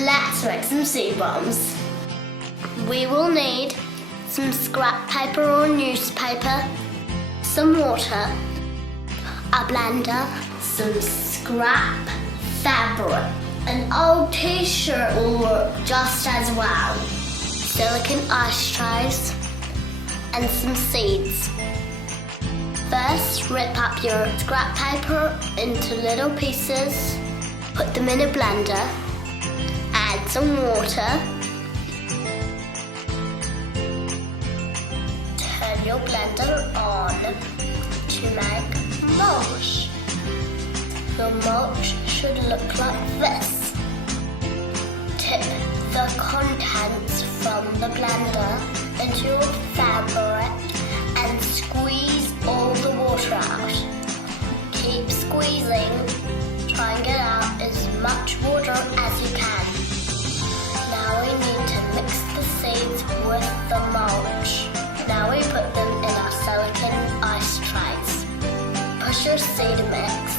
Let's make some seed bombs. We will need some scrap paper or newspaper, some water, a blender, some scrap fabric. An old t-shirt will work just as well. Silicone ice trays and some seeds. First, rip up your scrap paper into little pieces, put them in a blender, add some water, turn your blender on to make mulch. Your mulch should look like this. Tip the contents from the blender into your fabric and squeeze all the water out. Keep squeezing, try and get out as much water as you can. Now we need to mix the seeds with the mulch. Now we put them in our silicone ice trays. Push your seed mix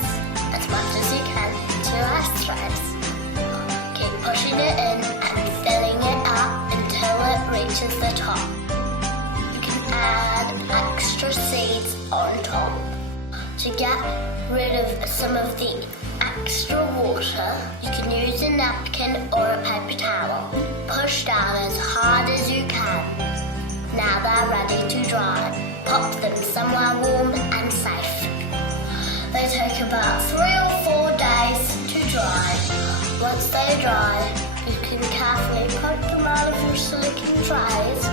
as much as you can into your ice trays. Keep pushing it in and filling it up until it reaches the top. You can add extra seeds on top. To get rid of some of the extra water, you can use a napkin or a paper towel. Push down as hard as you can. Now they're ready to dry. Pop them somewhere warm and safe. They take about 3 or 4 days to dry. Once they dry, you can carefully poke them out of your silicone trays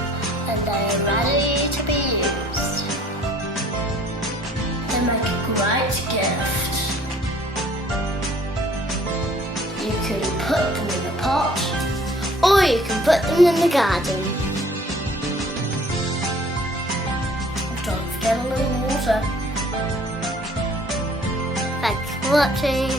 and they are ready to be used. They make a great gift. You can put them in a pot or you can put them in the garden. Don't forget a little water. Thanks for watching.